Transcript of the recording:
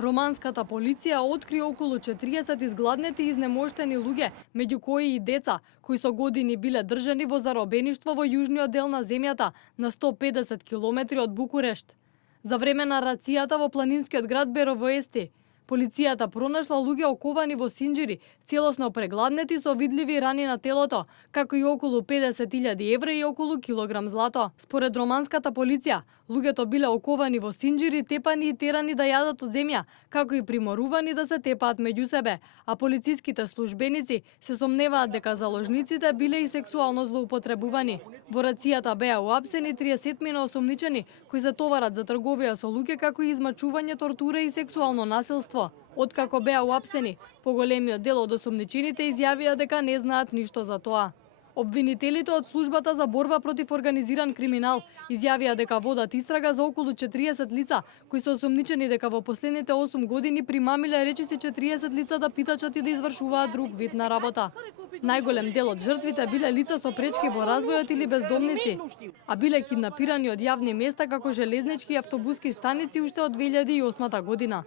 Романската полиција откри околу 40 изгладнети и изнемоштени луѓе, меѓу кои и деца, кои со години биле држани во заробеништво во јужниот дел на земјата, на 150 километри од Букурешт. За време на рацијата во планинскиот град Беровоести, полицијата пронашла луѓе оковани во синџири, целосно прегладнети со видливи рани на телото, како и околу 50.000 евра и околу килограм злато. Според романската полиција, луѓето биле оковани во синџири, тепани и терани да јадат од земја, како и приморувани да се тепаат меѓу себе, а полициските службеници се сомневаат дека заложниците биле и сексуално злоупотребувани. Во рацијата беа уапсени 30 осомничени кои се товарат за трговија со луѓе, како и измачување, тортура и сексуално насилство. Откако беа уапсени, поголемиот дел од осомничените изјавија дека не знаат ништо за тоа. Обвинителите од службата за борба против организиран криминал изјавија дека водат истрага за околу 40 лица кои се осомничени дека во последните 8 години примамиле речиси 40 лица да питачат и да извршуваат друг вид на работа. Најголем дел од жртвите биле лица со пречки во развојот или бездомници, а биле киднапирани од јавни места како железнички и автобуски станици уште од 2008 година.